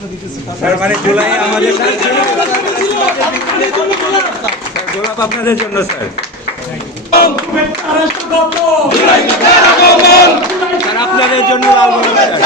Sir মানে জুলাই আমাদের গোলাপ আপনাদের জন্য স্যার। স্যার আপনাদের জন্য লাল গোলাপ স্যার।